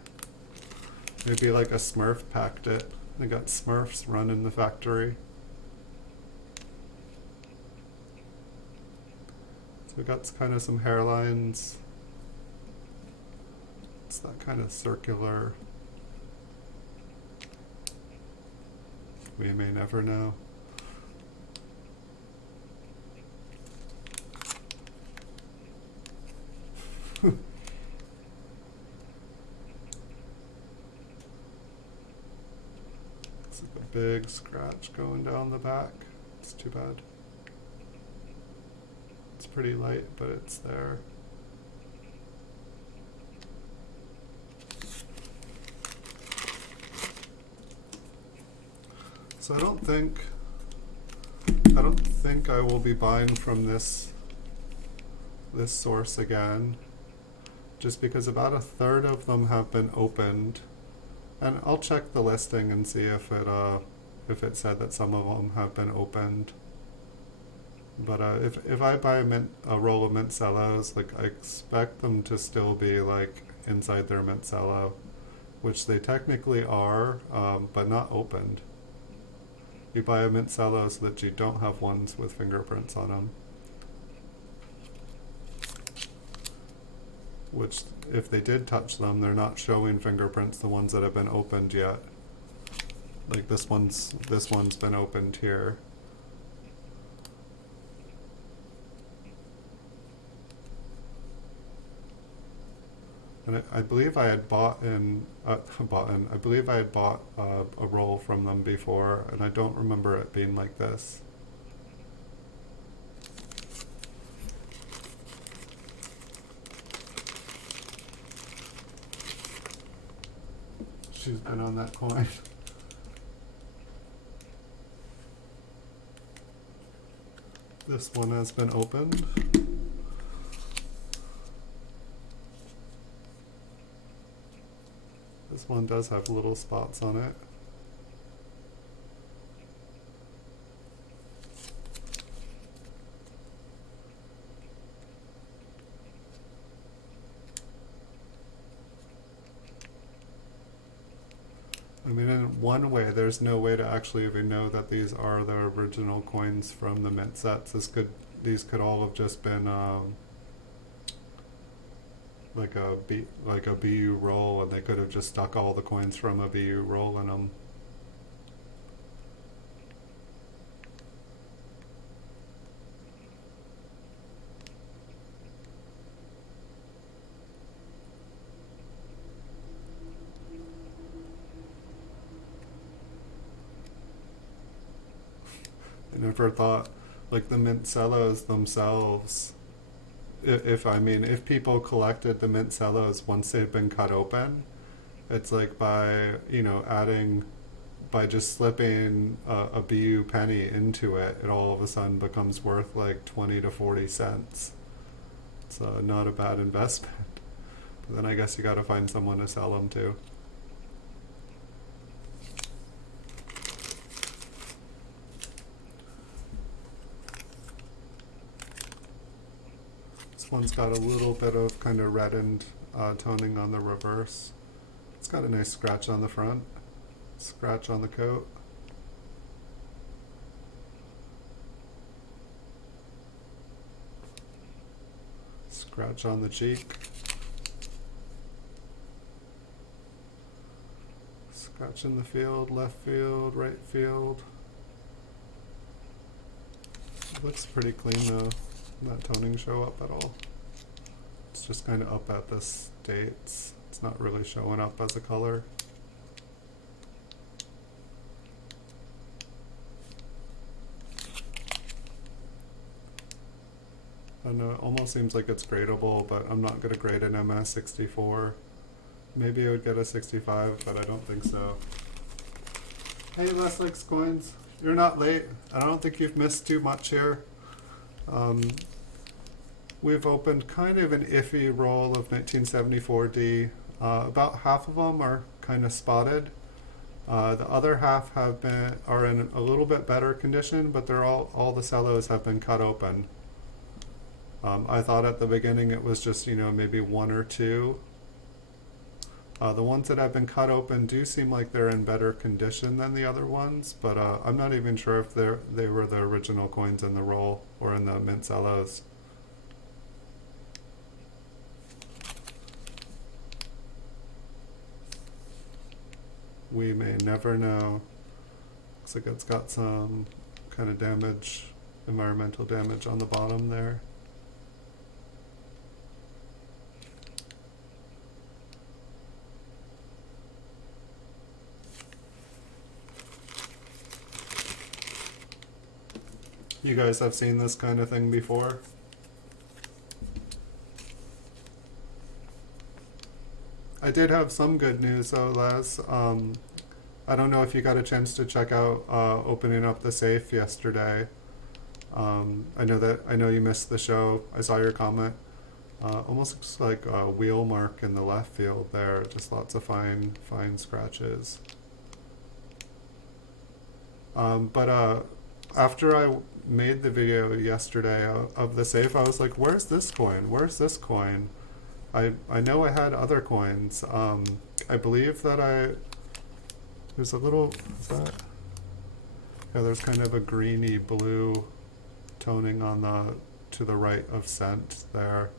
Maybe like a Smurf packed it. They got Smurfs running the factory. So we got kind of some hairlines. It's that kind of circular. We may never know. It's like a big scratch going down the back. It's too bad. It's pretty light, but it's there. So I don't think I will be buying from this source again, just because about a third of them have been opened, and I'll check the listing and see if it said that some of them have been opened. But if I buy a roll of Mint Cellos, like I expect them to still be like inside their Mint Cello, which they technically are, but not opened. You buy a Mint Cello so that you don't have ones with fingerprints on them. Which, if they did touch them, they're not showing fingerprints, the ones that have been opened yet. Like this one's been opened here. And I believe I had bought a roll from them before, and I don't remember it being like this. She's been on that coin. This one has been opened. This one does have little spots on it. I mean, in one way, there's no way to actually even know that these are the original coins from the mint sets. These could all have just been like a BU roll, and they could have just stuck all the coins from a BU roll in them. I never thought, like the Mint Cellos themselves, if people collected the Mint Cellos once they've been cut open, it's like by just slipping a BU penny into it, it all of a sudden becomes worth like 20 to 40 cents. It's not a bad investment. But then I guess you got to find someone to sell them to. This one's got a little bit of kind of reddened toning on the reverse. It's got a nice scratch on the front, scratch on the coat. Scratch on the cheek. Scratch in the field, left field, right field. It looks pretty clean though. Not toning show up at all. It's just kind of up at the states. It's not really showing up as a color. I know it almost seems like it's gradable, but I'm not going to grade an MS64. Maybe I would get a 65, but I don't think so. Hey, Les Likes Coins. You're not late. I don't think you've missed too much here. We've opened kind of an iffy roll of 1974D. About half of them are kind of spotted, The other half are in a little bit better condition, but they're all the cellos have been cut open. I thought at the beginning it was just, maybe one or two. The ones that have been cut open do seem like they're in better condition than the other ones, but I'm not even sure if they were the original coins in the roll or in the Mint Cellos. We may never know. Looks like it's got some kind of damage, environmental damage on the bottom there. You guys have seen this kind of thing before? I did have some good news though, Les. I don't know if you got a chance to check out opening up the safe yesterday. I know you missed the show. I saw your comment. Almost looks like a wheel mark in the left field there. Just lots of fine scratches. But after I made the video yesterday of the safe, I was like, where's this coin? Where's this coin? I know I had other coins. I believe that there's a little, is that? Yeah, there's kind of a greeny blue toning to the right of cent there.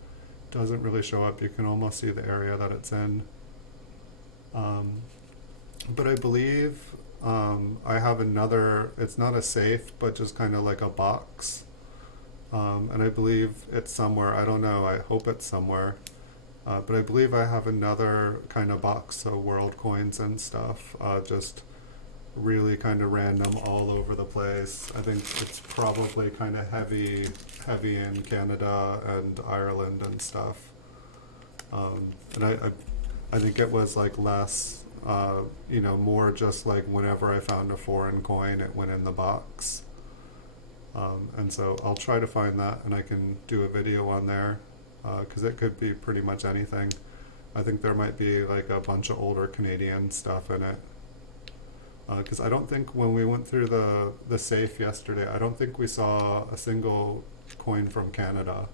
Doesn't really show up. You can almost see the area that it's in. But I believe I have another, it's not a safe, but just kind of like a box. And I believe it's somewhere, I don't know, I hope it's somewhere. But I believe I have another kind of box of world coins and stuff, just really kind of random all over the place. I think it's probably kind of heavy in Canada and Ireland and stuff. And I think it was like less, more just like whenever I found a foreign coin, it went in the box. And so I'll try to find that and I can do a video on there. Because it could be pretty much anything. I think there might be like a bunch of older Canadian stuff in it. Because I don't think when we went through the safe yesterday, I don't think we saw a single coin from Canada.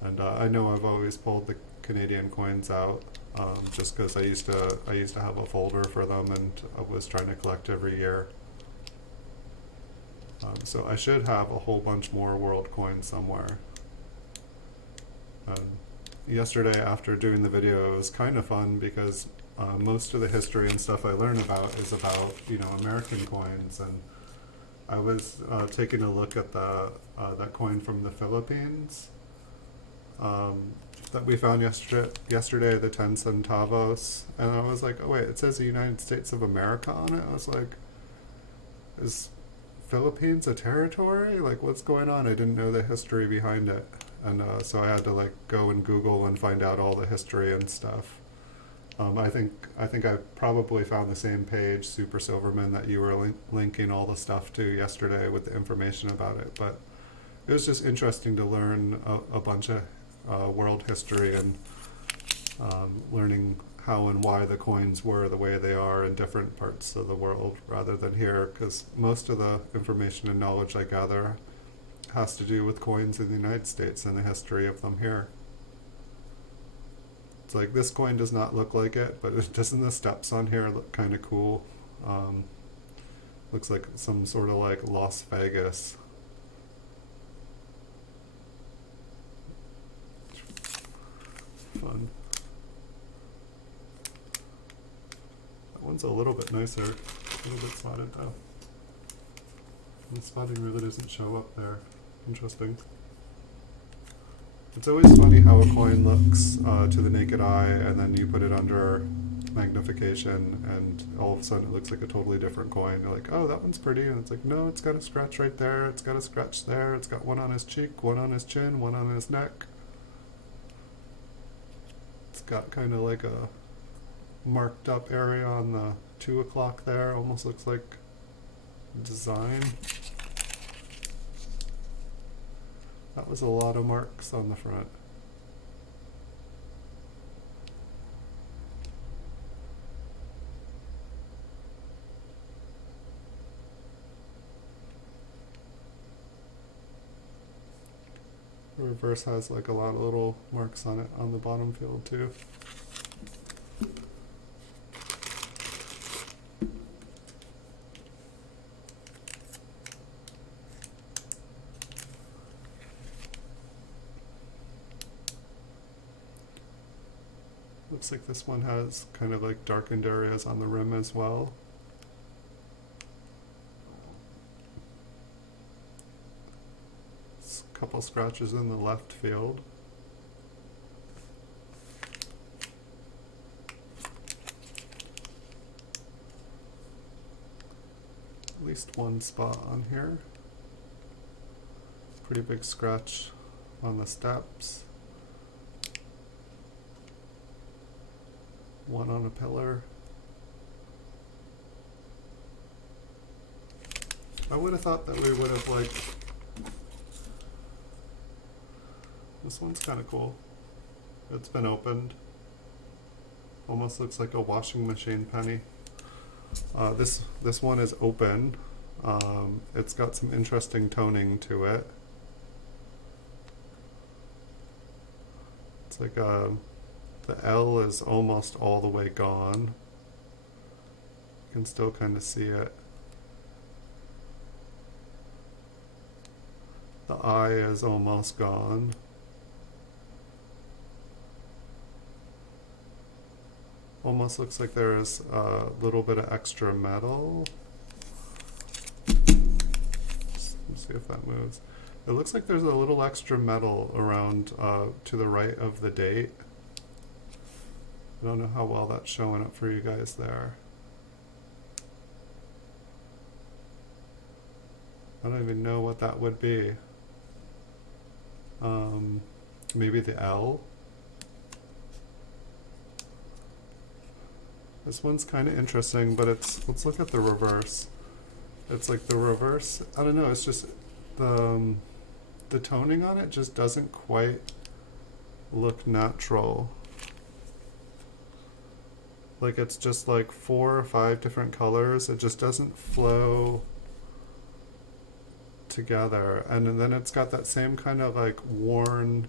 And I know I've always pulled the Canadian coins out just because I used to have a folder for them and I was trying to collect every year. So I should have a whole bunch more world coins somewhere. Yesterday after doing the video, it was kind of fun because most of the history and stuff I learn about is about American coins, and I was taking a look at that coin from the Philippines that we found yesterday, the 10 centavos, and I was like, oh wait, it says the United States of America on it. I was like, is Philippines a territory? Like, what's going on? I didn't know the history behind it. And so I had to like go and Google and find out all the history and stuff. I think I probably found the same page, Super Silverman, that you were linking all the stuff to yesterday with the information about it. But it was just interesting to learn a bunch of world history and learning how and why the coins were the way they are in different parts of the world rather than here, because most of the information and knowledge I gather has to do with coins in the United States and the history of them here. It's like this coin does not look like it, but doesn't the steps on here look kind of cool? Looks like some sort of like Las Vegas. Fun. That one's a little bit nicer, a little bit spotted though. The spotting really doesn't show up there. Interesting. It's always funny how a coin looks to the naked eye, and then you put it under magnification, and all of a sudden it looks like a totally different coin. You're like, oh, that one's pretty, and it's like, no, it's got a scratch right there, it's got a scratch there, it's got one on his cheek, one on his chin, one on his neck. It's got kind of like a marked up area on the 2 o'clock there, almost looks like design. That was a lot of marks on the front. The reverse has like a lot of little marks on it on the bottom field too. Looks like this one has kind of like darkened areas on the rim as well. A couple scratches in the left field. At least one spot on here. Pretty big scratch on the steps. One on a pillar. I would have thought that we would have like, this one's kind of cool. It's been opened. Almost looks like a washing machine penny. This one is open. It's got some interesting toning to it. It's like the L is almost all the way gone. You can still kind of see it. The I is almost gone. Almost looks like there is a little bit of extra metal. Let's see if that moves. It looks like there's a little extra metal around to the right of the date. I don't know how well that's showing up for you guys there. I don't even know what that would be. Maybe the L. This one's kind of interesting, but let's look at the reverse. It's like the reverse, I don't know, it's just the toning on it just doesn't quite look natural. Like it's just like 4 or 5 different colors. It just doesn't flow together. And then it's got that same kind of like worn,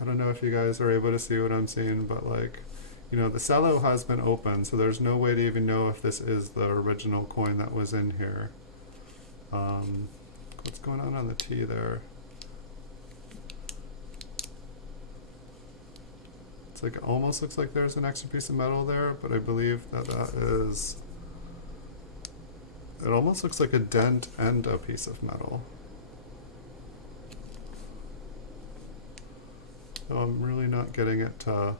I don't know if you guys are able to see what I'm seeing, but like, you know, the cello has been open, so there's no way to even know if this is the original coin that was in here. What's going on the T there? It's like, almost looks like there's an extra piece of metal there, but I believe that is, it almost looks like a dent and a piece of metal. So I'm really not getting it to,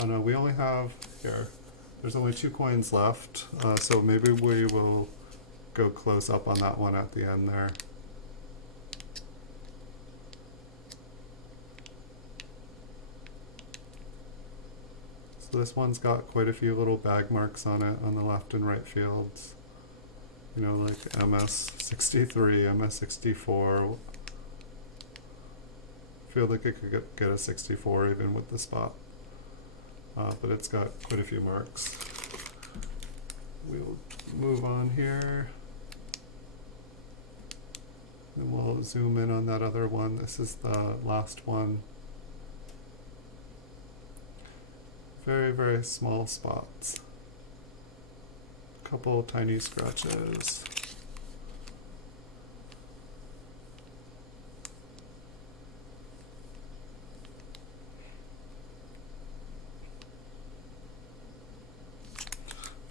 oh no, we only have, here, there's only 2 coins left, so maybe we will go close up on that one at the end there. So this one's got quite a few little bag marks on it on the left and right fields. You know, like MS63, MS64. I feel like it could get a 64 even with the spot. But it's got quite a few marks. We'll move on here. Then we'll zoom in on that other one. This is the last one. Very, very small spots. A couple tiny scratches.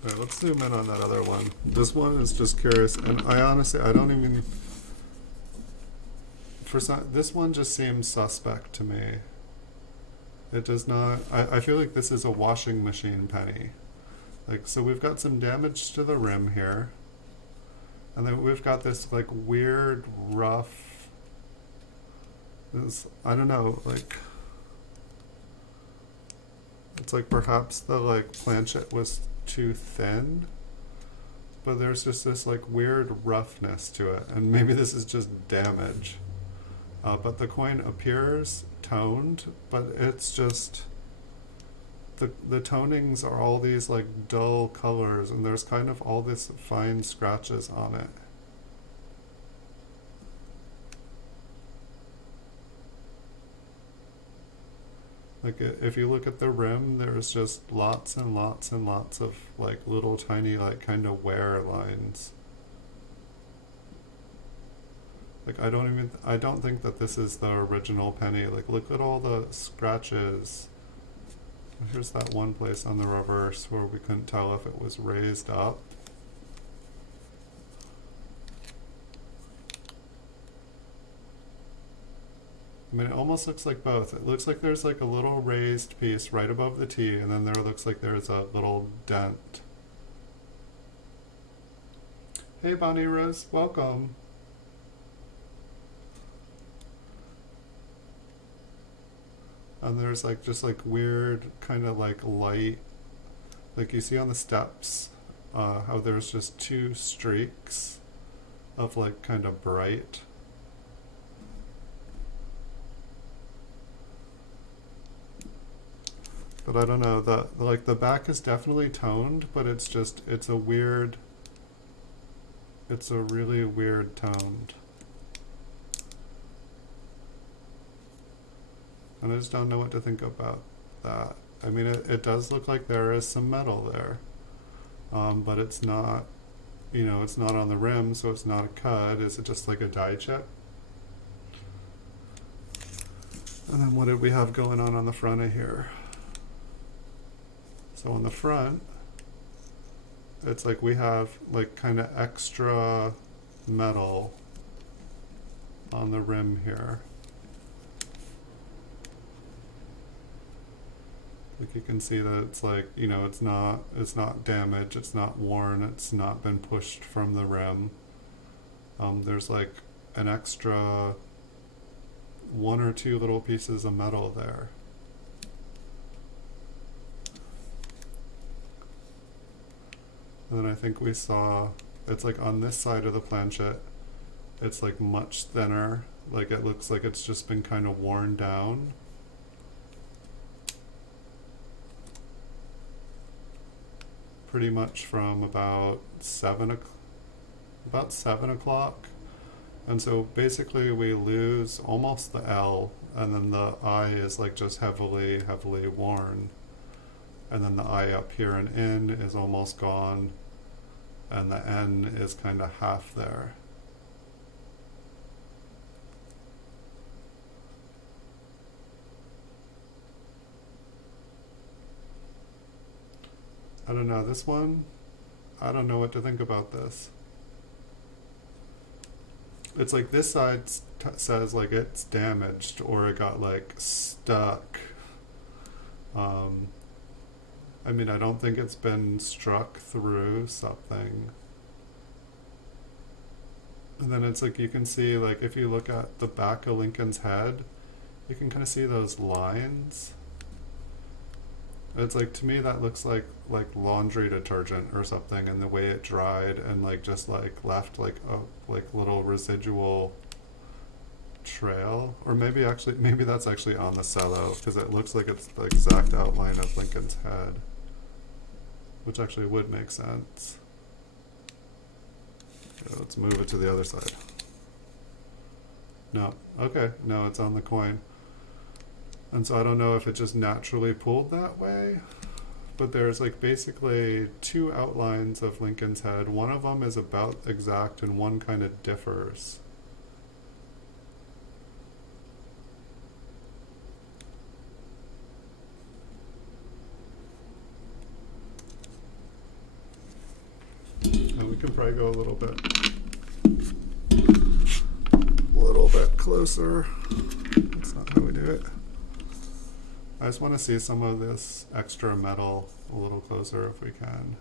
Alright, let's zoom in on that other one. This one is just curious, and I honestly, I don't even, this one just seems suspect to me. It does not, I feel like this is a washing machine penny. Like, so we've got some damage to the rim here. And then we've got this like weird, rough, I don't know, like, it's like perhaps the like planchet was too thin, but there's just this like weird roughness to it, and maybe this is just damage. But the coin appears toned, but it's just the tonings are all these like dull colors, and there's kind of all this fine scratches on it. Like if you look at the rim, there's just lots and lots and lots of like little tiny like kind of wear lines. Like I don't think that this is the original penny. Like look at all the scratches. Here's that one place on the reverse where we couldn't tell if it was raised up. I mean, it almost looks like both. It looks like there's like a little raised piece right above the T, and then there looks like there's a little dent. Hey Bonnie Rose, welcome. And there's like just like weird kind of like light, like you see on the steps, how there's just two streaks of like kind of bright. But I don't know, the back is definitely toned, but it's a really weird toned. And I just don't know what to think about that. I mean, it does look like there is some metal there, but it's not, it's not on the rim, so it's not a cut. Is it just like a die chip? And then what did we have going on the front of here? So on the front, it's like we have like kind of extra metal on the rim here. Like you can see that it's like, it's not damaged, it's not worn, it's not been pushed from the rim. There's like an extra one or two little pieces of metal there. And then I think we saw, it's like on this side of the planchet, it's like much thinner, like it looks like it's just been kind of worn down. Pretty much from about 7 o'clock. And so basically we lose almost the L, and then the I is like just heavily worn. And then the I up here and in is almost gone, and the N is kind of half there. I don't know, this one, I don't know what to think about this. It's like this side says like it's damaged or it got like stuck. I mean, I don't think it's been struck through something. And then it's like you can see, like if you look at the back of Lincoln's head, you can kind of see those lines. It's like, to me that looks like laundry detergent or something, and the way it dried and like just like left like a little residual trail. Or maybe that's actually on the cello, because it looks like it's the exact outline of Lincoln's head, which actually would make sense. Okay, let's move it to the other side. No, okay, no, it's on the coin. And so I don't know if it just naturally pulled that way, but there's like basically two outlines of Lincoln's head. One of them is about exact and one kind of differs. And we can probably go a little bit closer. That's not how we do it. I just want to see some of this extra metal a little closer if we can.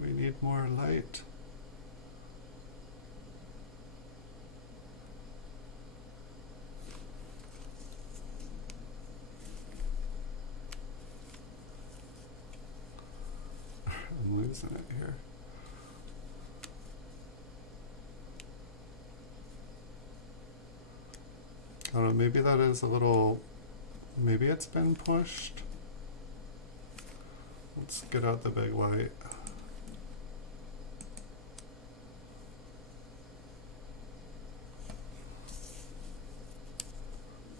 We need more light. I'm losing it here. I don't know, maybe that is a little, maybe it's been pushed. Let's get out the big light.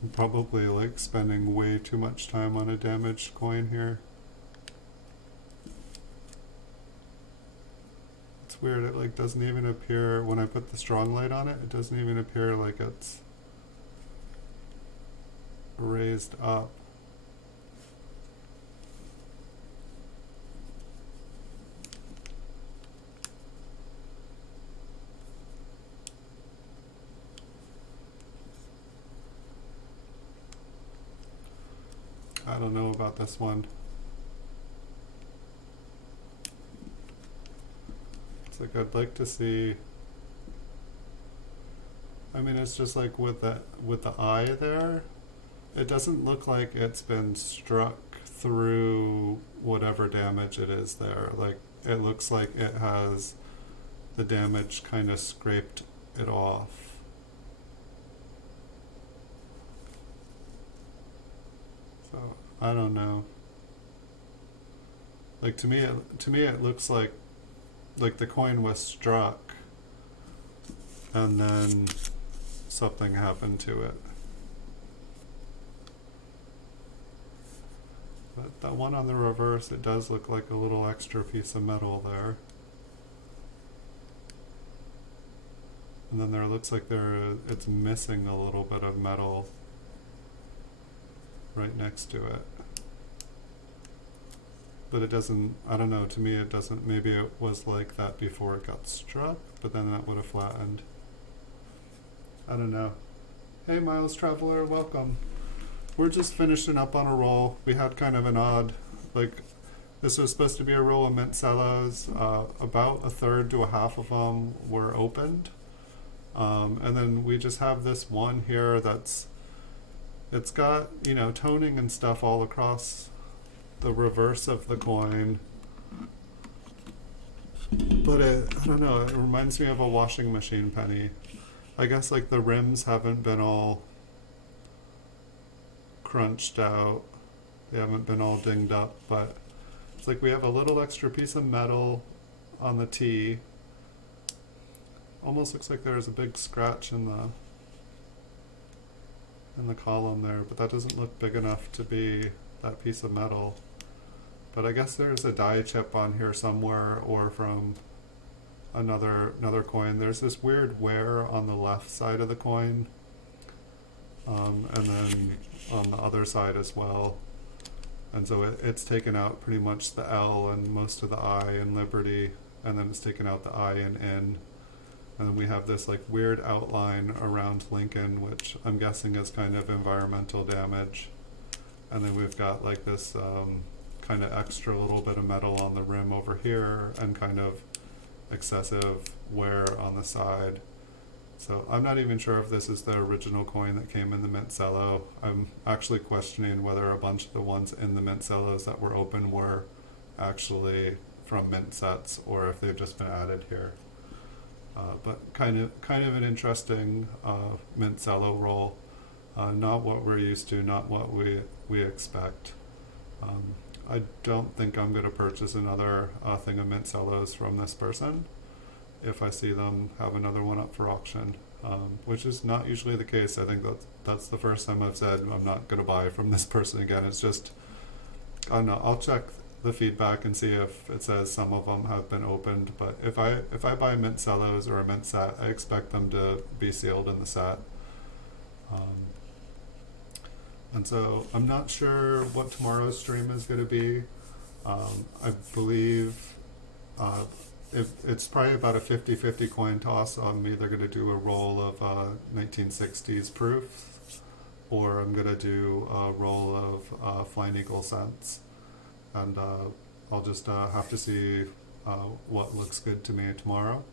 I'm probably like spending way too much time on a damaged coin here. It's weird, it like doesn't even appear, when I put the strong light on it, it doesn't even appear like it's raised up. I don't know about this one. It's like I'd like to see, I mean, it's just like with the eye there, it doesn't look like it's been struck through whatever damage it is there. Like it looks like it has the damage kind of scraped it off. So I don't know. Like to me it looks like the coin was struck and then something happened to it. But that one on the reverse, it does look like a little extra piece of metal there. And then there looks like it's missing a little bit of metal right next to it. But it doesn't, I don't know, to me it doesn't, maybe it was like that before it got struck, but then that would have flattened. I don't know. Hey Miles Traveler, welcome. We're just finishing up on a roll. We had kind of an odd, like, this was supposed to be a roll of Mint Cellos. About a third to a half of them were opened. And then we just have this one here it's got, you know, toning and stuff all across the reverse of the coin. But I don't know, it reminds me of a washing machine penny. I guess like the rims haven't been all crunched out. They haven't been all dinged up, but it's like we have a little extra piece of metal on the T. Almost looks like there's a big scratch in the column there, but that doesn't look big enough to be that piece of metal. But I guess there's a die chip on here somewhere, or from another coin. There's this weird wear on the left side of the coin, and then on the other side as well. And so it's taken out pretty much the L and most of the I in Liberty, and then it's taken out the I in N. And then we have this like weird outline around Lincoln, which I'm guessing is kind of environmental damage. And then we've got like this kind of extra little bit of metal on the rim over here, and kind of excessive wear on the side. So I'm not even sure if this is the original coin that came in the Mint Cello. I'm actually questioning whether a bunch of the ones in the Mint Cellos that were open were actually from mint sets, or if they've just been added here. But kind of an interesting Mint Cello roll. Not what we're used to, not what we expect. I don't think I'm going to purchase another thing of Mint Cellos from this person if I see them have another one up for auction, which is not usually the case. I think that's the first time I've said I'm not going to buy from this person again. It's just, I don't know, I'll check the feedback and see if it says some of them have been opened, but if I buy Mint Cellos or a Mint Set, I expect them to be sealed in the set. And so I'm not sure what tomorrow's stream is going to be. I believe it's probably about a 50-50 coin toss. I'm either going to do a roll of 1960s proofs, or I'm going to do a roll of Flying Eagle cents. And I'll just have to see what looks good to me tomorrow.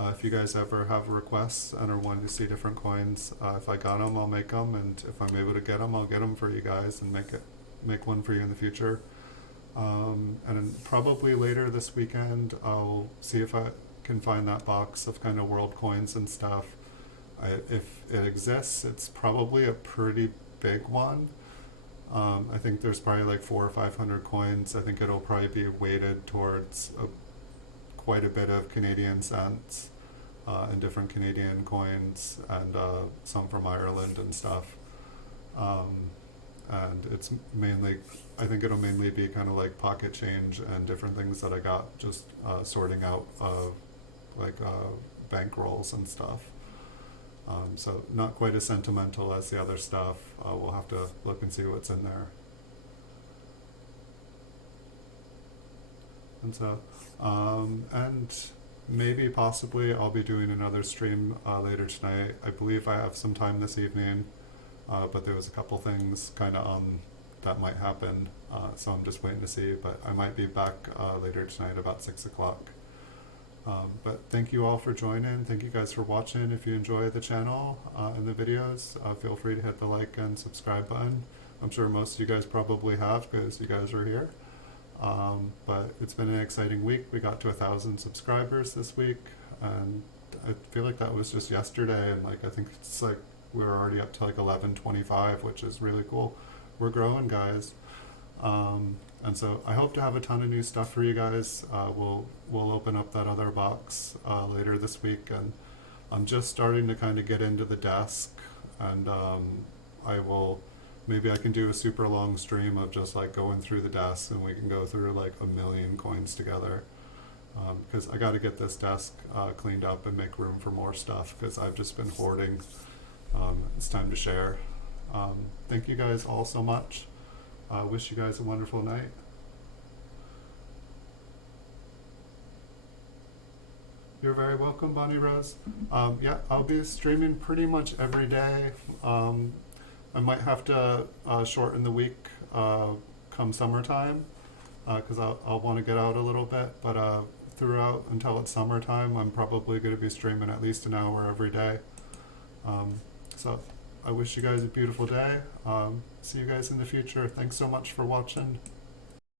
If you guys ever have requests and are wanting to see different coins, if I got them, I'll make them, and if I'm able to get them, I'll get them for you guys and make one for you in the future. And then probably later this weekend, I'll see if I can find that box of kind of world coins and stuff. If it exists, it's probably a pretty big one. I think there's probably like 400 or 500 coins. I think it'll probably be weighted towards quite a bit of Canadian cents and different Canadian coins, and some from Ireland and stuff. And it's mainly, I think it'll mainly be kind of like pocket change and different things that I got just sorting out like bankrolls and stuff. So not quite as sentimental as the other stuff. We'll have to look and see what's in there. And so, and maybe possibly I'll be doing another stream later tonight. I believe I have some time this evening, but there was a couple things kind of on that might happen, so I'm just waiting to see. But I might be back later tonight about 6 o'clock. But thank you all for joining. Thank you guys for watching. If you enjoy the channel and the videos, feel free to hit the like and subscribe button. I'm sure most of you guys probably have because you guys are here. But it's been an exciting week. We got to 1,000 subscribers this week, and I feel like that was just yesterday, and like I think it's like we were already up to like 1125, which is really cool. We're growing, guys. And so I hope to have a ton of new stuff for you guys. We'll open up that other box later this week, and I'm just starting to kind of get into the desk, and maybe I can do a super long stream of just like going through the desk, and we can go through like 1,000,000 coins together. Because I got to get this desk cleaned up and make room for more stuff, because I've just been hoarding. It's time to share. Thank you guys all so much. Wish you guys a wonderful night. You're very welcome, Bonnie Rose. Yeah, I'll be streaming pretty much every day. I might have to shorten the week come summertime, because I'll want to get out a little bit, but throughout until it's summertime, I'm probably going to be streaming at least an hour every day. So I wish you guys a beautiful day. See you guys in the future. Thanks so much for watching.